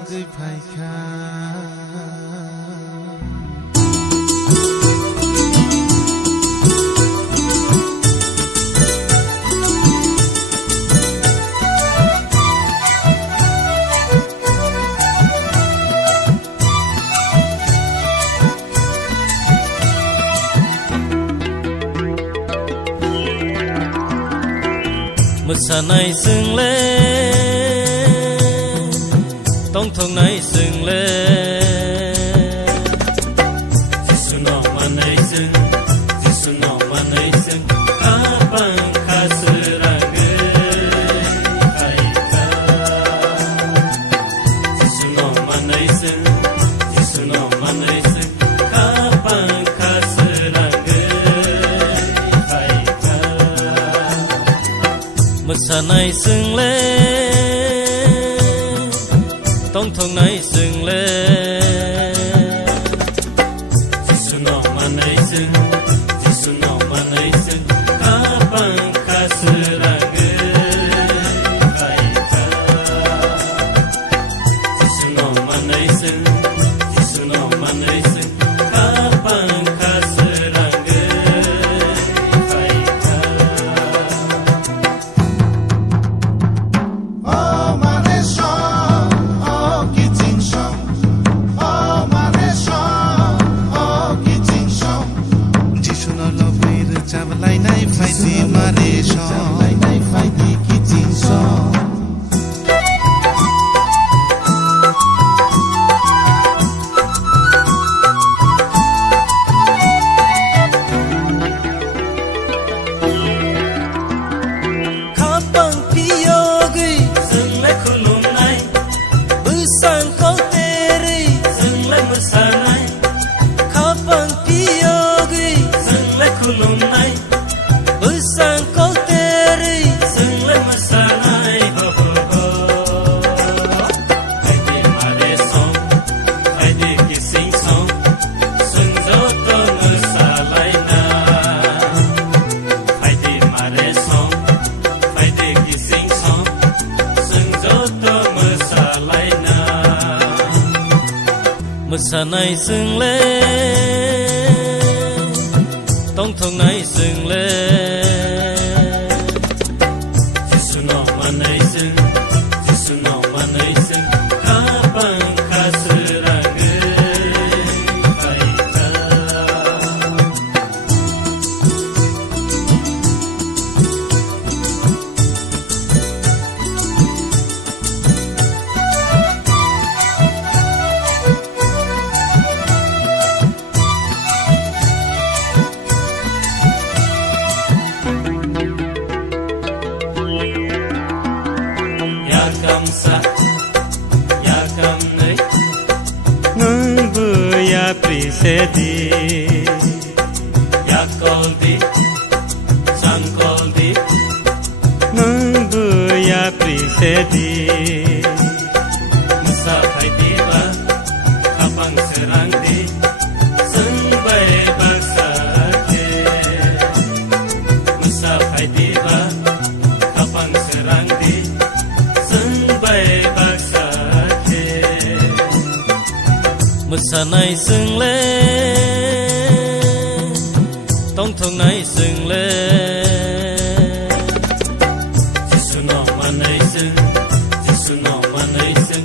งกึไผคามุสาในซึ่งเลต้องทงในซึ่งเลจิสุนอกมาในซึ่งจิสุนอกมาในซึ่งอาปังคาสุรังเกไฟกาจิสุนอกมาในซึ่งจิสุนอกมาในซึ่งอาปังคาสุรังเกไฟกามุสาในซึ่งเลต้องทงในซึ่งเลจิสุนอกมาในซึ่งจิสุนอกมาในซึ่งอาปังคาสุรังเกไฟกาจิสุนอกมาในซึ่งจิสุนอกมาในซึ่งอาปังคาสุรังเกไฟกามุสาในซึ่งเลต้องทงในซึ่งเลจิสุนอกมาในซึ่งจิสุนอกมาในซึ่งอาปังคาสุรังเกไฟกาSedi Yakoldi Sankoldi Nunggu ya prisedi Musafai diba Kapang serang di Sembay bangsa ke Musafai diba Kapang serang di Sembay bangsa ke Musaในซึ่งเลต้องทงในซึ่งเลจิสุนอกมาในซึ่งจิสุนอกมาในซึ่ง